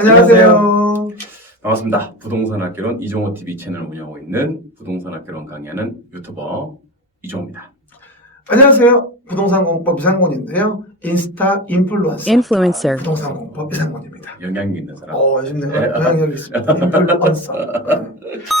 안녕하세요. 반갑습니다. 부동산 학개론 이종호 TV 채널을 운영하고 있는 부동산 학개론 강의하는 유튜버 이종호입니다. 안녕하세요. 부동산 공법 이상곤인데요. 인스타 인플루언서. Influencer. 부동산 공법 이상곤입니다. 영향력 있는 사람. 어, 요즘 내가 네. 영향력이 있습니다. 인플루언서.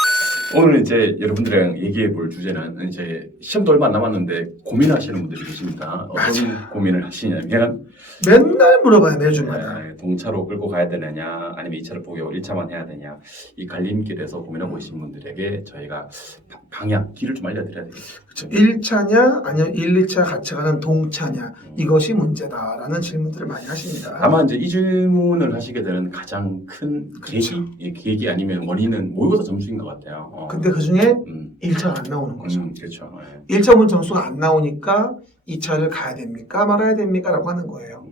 네. 오늘 이제 여러분들이랑 얘기해 볼 주제는 이제 시험도 얼마 안 남았는데 고민하시는 분들이 계십니다. 어떤 고민을 하시냐면 맨날 물어봐요, 매주마다. 네, 동차로 끌고 가야 되느냐 아니면 2차를 포기하고 1차만 해야 되냐 이 갈림길에서 고민하고 계신 분들에게 저희가 바- 방향, 길을 좀 알려드려야 되겠죠. 그렇죠. 1차냐, 아니면 1, 2차 같이 가는 동차냐. 이것이 문제다라는 질문들을 많이 하십니다. 아마 이제 이 질문을 하시게 되는 가장 큰 계기, 예, 계기 아니면 원인은 모의고사 점수인 것 같아요. 어. 근데 그 중에 음, 1차가 안 나오는 거죠. 음, 그렇죠. 예. 1차 문 점수가 안 나오니까 2차를 가야 됩니까? 말아야 됩니까? 라고 하는 거예요.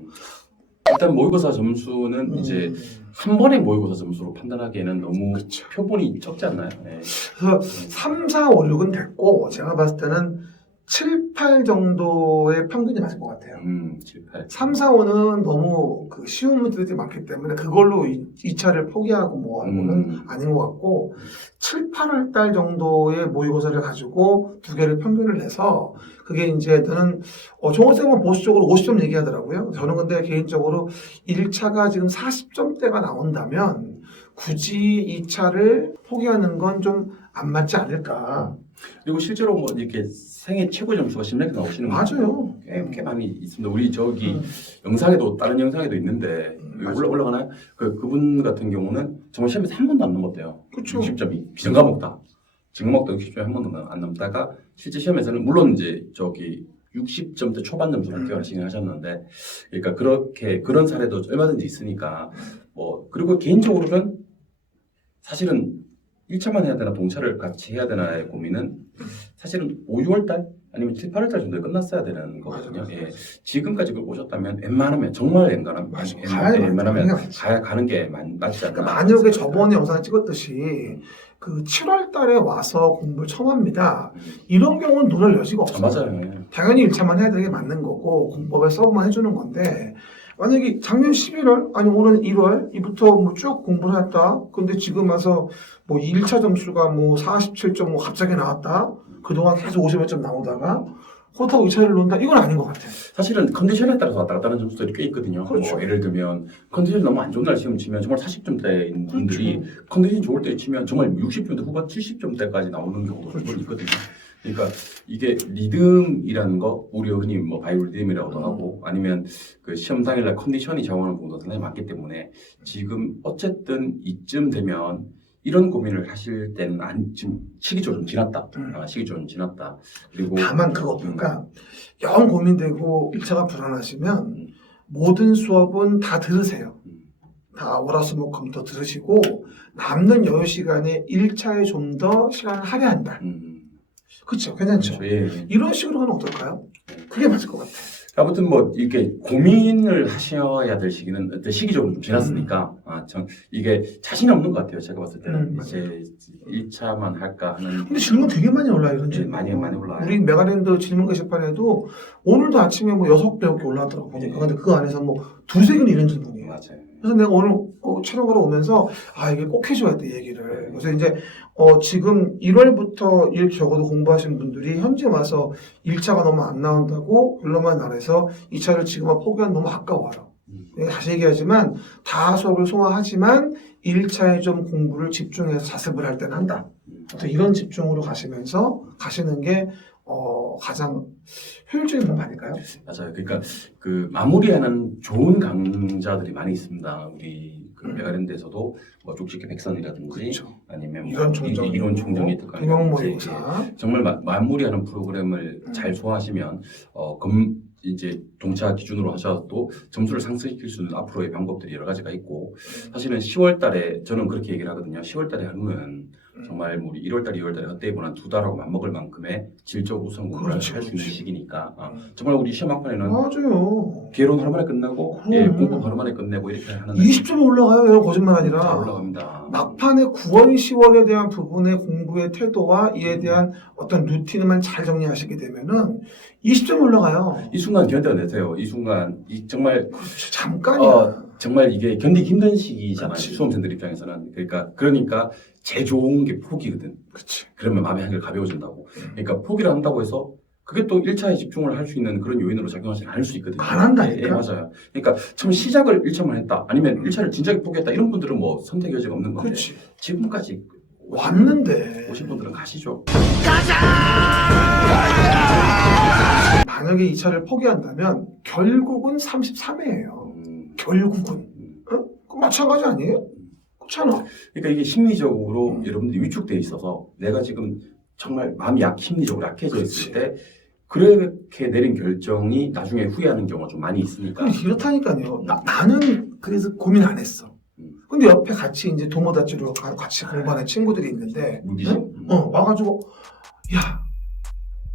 일단 모의고사 점수는 음. 이제 한 번의 모의고사 점수로 판단하기에는 너무 그쵸. 표본이 적지 않나요? 예. 그래서 3, 4, 5, 6은 됐고 제가 봤을 때는 7, 8 정도의 평균이 맞을 것 같아요. 음, 7, 8. 3, 4, 5는 너무 그 쉬운 문제들이 많기 때문에 그걸로 2, 차를 포기하고 뭐 하는 거는 음. 아닌 것 같고 7, 8월 달 정도의 모의고사를 가지고 두 개를 평균을 내서 그게 이제 저는 어, 종호쌤은 보수적으로 50점 얘기하더라고요. 저는 근데 개인적으로 1차가 지금 40점대가 나온다면 굳이 2차를 포기하는 건 좀 안 맞지 않을까. 그리고 실제로 뭐 이렇게 생애 최고 점수가 10랭크 나오시는 맞아요. 꽤, 꽤 많이 있습니다. 우리 저기 음. 영상에도 다른 영상에도 있는데 음, 맞아요. 올라 올라가나요? 그 그분 같은 경우는 정말 시험에서 한 번도 안 넘었대요. 그쵸. 60점이 비정과목다. 정과목도 60점이 한 번도 안 넘다가 실제 시험에서는 물론 이제 저기 60점대 초반 점수를 음. 합격하시긴 하셨는데 그러니까 그렇게 그런 사례도 얼마든지 있으니까 뭐 그리고 개인적으로는 사실은 1차만 해야 되나 동차를 같이 해야 되나의 고민은 사실은 5, 6월 달 아니면 7, 8월 달 정도에 끝났어야 되는 거거든요. 맞아, 맞아. 예. 지금까지 그걸 오셨다면 웬만하면 정말 웬만하면 맞아. 웬- 가야 돼. 웬만하면 가야 가는 게 맞, 맞지 않나. 그러니까 만약에 저번에 영상 찍었듯이 그 7월 달에 와서 공부를 처음 합니다. 이런 경우는 눈을 여지가 아, 없어요. 맞아요. 예. 당연히 1차만 해야 되는 게 맞는 거고 공법에 서브만 해주는 건데 만약에 작년 11월 아니 올해 1월 이부터 뭐 쭉 공부를 했다. 근데 지금 와서 뭐 1차 점수가 뭐 47점 뭐 갑자기 나왔다. 그동안 계속 50몇 점 나오다가 그렇다고 2차를 놓는다. 이건 아닌 것 같아요. 사실은 컨디션에 따라서 왔다 갔다 하는 점수들이 꽤 있거든요. 그렇죠. 뭐 예를 들면 컨디션이 너무 안 좋은 날 시험 치면 정말 40점대인 분들이 그렇죠. 컨디션이 좋을 때 치면 정말 60점대 후반 70점대까지 나오는 경우도 그렇죠. 있거든요. 그러니까 이게 리듬이라는 거 우리 흔히 뭐 바이오 리듬이라고도 음. 하고 아니면 그 시험 당일날 컨디션이 좌우하는 부분도 상당히 많기 때문에 지금 어쨌든 이쯤 되면 이런 고민을 하실 때는 안 지금 시기조 좀 지났다. 음. 아, 시기조 좀 지났다. 그리고 다만 그것보니까 영 고민되고 1차가 불안하시면 음. 모든 수업은 다 들으세요. 음. 다 월화수목금토 들으시고 남는 여유 시간에 1차에 좀 더 시간을 할애한다. 음, 그렇죠. 괜찮죠. 그렇죠. 예, 예. 이런 식으로 하면 어떨까요? 그게 맞을 것 같아요. 아무튼 뭐 이렇게 고민을 하셔야 될 시기는 어떤 시기적으로 좀 지났으니까 아, 전 이게 자신이 없는 것 같아요. 제가 봤을 때는 음, 이제 1차만 할까 하는 근데 질문 되게 많이 올라요, 이런 네, 질문. 많이, 많이 올라와요. 우리 메가랜드 질문 게시판에도 오늘도 아침에 뭐 여섯 개밖에 올라왔더라고 보니까. 근데 그 안에서 뭐 두세 개는 이런 질문이에요. 맞아요. 그래서 내가 오늘 어, 촬영하러 오면서 아 이게 꼭 해줘야 돼 얘기를. 그래서 이제 어, 지금 1월부터 이렇게 적어도 공부하신 분들이 현재 와서 1차가 너무 안 나온다고 결론만 나래서 2차를 지금 포기하면 너무 아까워요. 음. 내가 다시 얘기하지만 다 수업을 소화하지만 1차에 좀 공부를 집중해서 자습을 할 때는 한다. 음. 이런 집중으로 가시면서 가시는 게 어, 가장 효율적인 방법 아닐까요? 맞아요. 그러니까 그 마무리하는 좋은 강좌들이 많이 있습니다. 우리 그 음. 메가랜드에서도 뭐 쪽집게 백선이라든지 그렇죠. 아니면 뭐 이론 총정, 이- 이론 총정리 동영 특강이라든지 모의고사. 정말 마, 마무리하는 프로그램을 음. 잘 소화하시면 어, 검 이제 동차 기준으로 하셔도 점수를 상승시킬 수 있는 앞으로의 방법들이 여러 가지가 있고 사실은 10월 달에 저는 그렇게 얘기를 하거든요. 10월 달에 하루는 음. 정말 뭐 우리 1월 달, 2월 달에 헛되이보한 두 달하고 맞먹을 만큼의 질적 우선 공부를 그렇지, 할수 있는 그렇지. 시기니까 어, 음. 정말 우리 시험 학번에는 맞아요. 개론 하루 만에 끝나고 그럼. 예, 공부 하루 만에 끝내고 이렇게 하는 20점이 올라가요. 여러분 거짓말 잘 아니라. 올라갑니다. 막판에 9월, 10월에 대한 부분의 공부의 태도와 이에 대한 어떤 루틴만 잘 정리하시게 되면은 20점 올라가요. 이 순간 견뎌내세요. 이 순간 이 정말 그렇죠. 잠깐이야. 어, 정말 이게 견디기 힘든 시기잖아요. 그렇지. 수험생들 입장에서는. 그러니까 그러니까 제일 좋은 게 포기거든. 그렇지. 그러면 마음의 한결 가벼워진다고. 그러니까 포기를 한다고 해서 그게 또 1차에 집중을 할 수 있는 그런 요인으로 작용하지 않을 수 있거든요. 안 한다니까? 예, 맞아요. 그러니까 처음 시작을 1차만 했다. 아니면 1차를 진작에 포기했다. 이런 분들은 뭐 선택 여지가 없는 건데 그렇지. 지금까지 왔는데 오신 분들은 가시죠. 만약에 2차를 포기한다면 결국은 33회예요. 음, 결국은. 음. 어? 그 마찬가지 아니에요? 그렇잖아. 그러니까 이게 심리적으로 음. 여러분들이 위축돼 있어서 내가 지금 정말 마음이 약 심리적으로 약해져 있을 그렇지. 때 그렇게 내린 결정이 나중에 후회하는 경우가 좀 많이 있으니까 그럼 이렇다니까요. 나, 나는 그래서 고민 안 했어. 음. 근데 옆에 같이 이제 도모다치로 가- 같이 공부하는 친구들이 있는데. 응? 어, 와가지고, 야,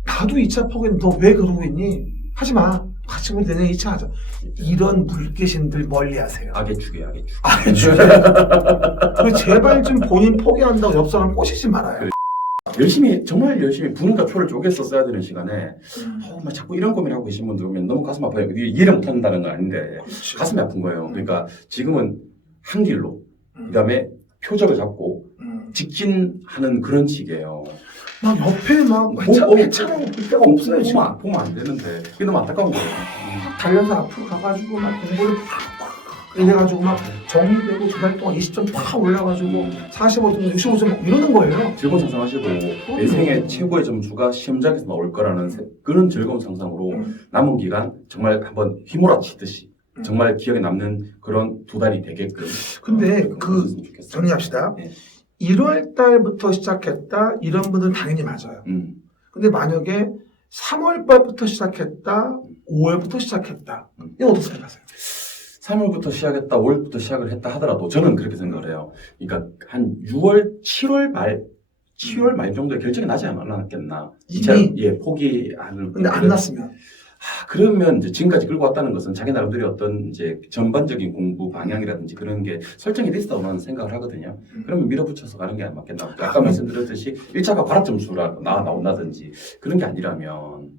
나도 2차 포기했는데 너 왜 그러고 있니? 하지 마. 같이 우리 내년 2차 하자. 이런 물귀신들 멀리 하세요. 악의 축이에요, 악의 축. 아, 주제. 그 제발 좀 본인 포기한다고 옆 사람 꼬시지 말아요. 그래. 열심히 정말 열심히 분과 초를 쪼개서 써야 되는 시간에 음, 어, 막 자꾸 이런 고민하고 계신 분들 보면 너무 가슴 아파요. 이해를 못한다는 건 아닌데 그렇지. 가슴이 아픈 거예요. 그러니까 지금은 한 길로 음, 그다음에 표적을 잡고 음. 직진하는 그런 식이에요. 막 옆에 막 뭐, 회차, 뭐, 회차가 볼 데가 없어요. 지금. 보면, 안- 보면 안 되는데 그게 너무 안타까운 거예요. 음. 달려서 앞으로 가가지고 막 공부를 팍팍 이래가지고 막 정리되고 두달 동안 20점 팍 올라가지고 45점, 65점 막 이러는 거예요. 즐거운 상상하시고 내 생애 최고의 점수가 시험장에서 나올 거라는 세- 그런 즐거운 상상으로 음. 남은 기간 정말 한번 휘몰아치듯이 음. 정말 기억에 남는 그런 두 달이 되게끔 근데 어, 그 좋겠어요. 정리합시다. 네. 1월 달부터 시작했다 이런 분들은 당연히 맞아요. 음, 근데 만약에 3월 달부터 시작했다, 5월부터 시작했다. 음. 이거 어떻게 생각하세요? 3월부터 시작했다, 5월부터 시작을 했다 하더라도 저는 그렇게 생각을 해요. 그러니까 한 6월, 7월 말, 7월 말 정도에 결정이 나지 않았겠나. 이미? 예, 포기하는. 근데 안 났으면 아, 그러면 이제 지금까지 끌고 왔다는 것은 자기 나름대로 어떤 이제 전반적인 공부 방향이라든지 그런 게 설정이 나는 생각을 하거든요. 음. 그러면 밀어붙여서 가는 게안 맞겠나. 아까 아, 말씀드렸듯이 1차가 과락 점수라 나 나온다든지 그런 게 아니라면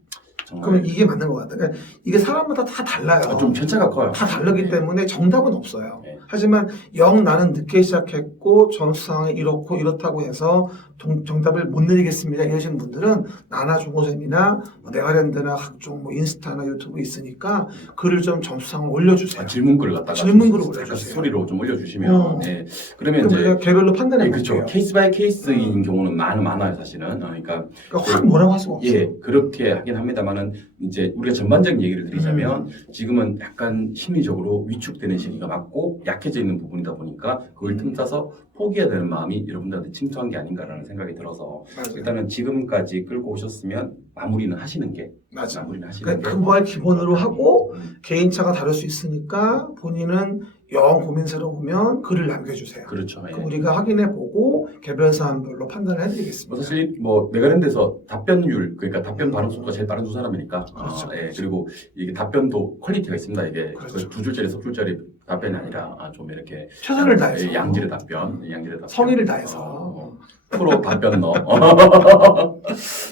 정말 그러면 이게 맞는 것 같아요. 그러니까 이게 사람마다 다 달라요. 아, 좀 편차가 커요. 다 다르기 때문에 정답은 없어요. 네. 하지만 영 나는 늦게 시작했고 점수 상황이 이렇고 이렇다고 해서 동- 정답을 못 내리겠습니다 이러시는 분들은 나나 중고sem이나 뭐 네가랜드나 각종 뭐 인스타나 유튜브 있으니까 글을 좀 점수 상을 올려주세요. 아, 질문글을 갖다가 질문글을 좀 올려주세요. 소리로 좀 올려주시면 어. 네. 그러면 이제 우리가 개별로 판단해 예, 볼게요. 그렇죠. 케이스 바이 케이스인 경우는 많, 많아요, 사실은. 어, 그러니까, 그러니까 확 뭐라고 할 수가 없어요. 예, 그렇게 하긴 합니다만은, 이제 우리가 전반적인 얘기를 드리자면, 음. 지금은 약간 심리적으로 위축되는 시기가 맞고, 약 해져 있는 부분이다 보니까, 그걸 음. 틈타서 포기해야 되는 마음이 여러분들한테 침투한 게 아닌가라는 생각이 들어서, 맞아요. 일단은 지금까지 끌고 오셨으면, 마무리는 하시는 게, 맞아. 마무리는 하시는 그러니까 게. 그걸 기본으로 하고 음, 개인차가 다를 수 있으니까 본인은 영 고민스러우면 글을 남겨주세요. 그렇죠. 예. 우리가 확인해 보고 개별 사안별로 판단을 뭐 해드리겠습니다. 사실 뭐 네가랜드에서 답변율 그러니까 답변 반응 속도가 제일 빠른 두 사람이니까 그렇죠, 어, 예. 그리고 이게 답변도 퀄리티가 있습니다 이게 그렇죠. 그두 줄짜리 석 줄짜리 답변이 아니라 아, 좀 이렇게 최선을 다해서 예, 양질의 답변 양질의 답변 성의를 다해서 어, 프로 답변 너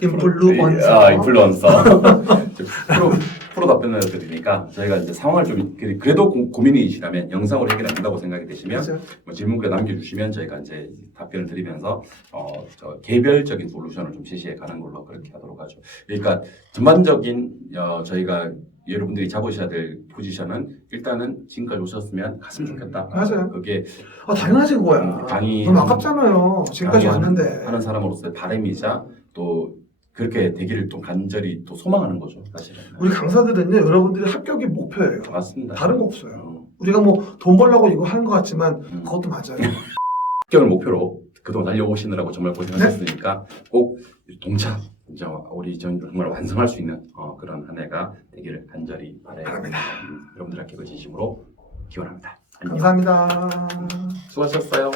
인플루언서 아 인플루언서 프로 프로 답변을 드리니까 저희가 이제 상황을 좀 그래- 그래도 고, 고민이시라면 영상으로 해결한다고 생각이 되시면. 뭐 질문글에 남겨주시면 저희가 이제 답변을 드리면서 어, 저 개별적인 솔루션을 좀 제시해 가는 걸로 그렇게 하도록 하죠. 그러니까 전반적인 어, 저희가 여러분들이 잡으셔야 될 포지션은 일단은 지금까지 오셨으면 갔으면 좋겠다. 맞아요. 그게 아, 당연하지 그거야. 음, 강의- 너무 아깝잖아요. 지금까지 왔는데. 하는 사람으로서의 바람이자 또 그렇게 되기를 또 간절히 또 소망하는 거죠. 사실은. 우리 강사들은요, 여러분들이 합격이 목표예요. 맞습니다. 다른 거 없어요. 어, 우리가 뭐 돈 벌려고 이거 하는 것 같지만 음. 그것도 맞아요. 합격을 목표로 그동안 달려오시느라고 정말 고생하셨으니까 꼭 동차 이제 우리 전 정말 완성할 수 있는 어, 그런 한 해가 되기를 간절히 바랍니다. 음, 여러분들께 그 진심으로 기원합니다. 안녕. 감사합니다. 수고하셨어요.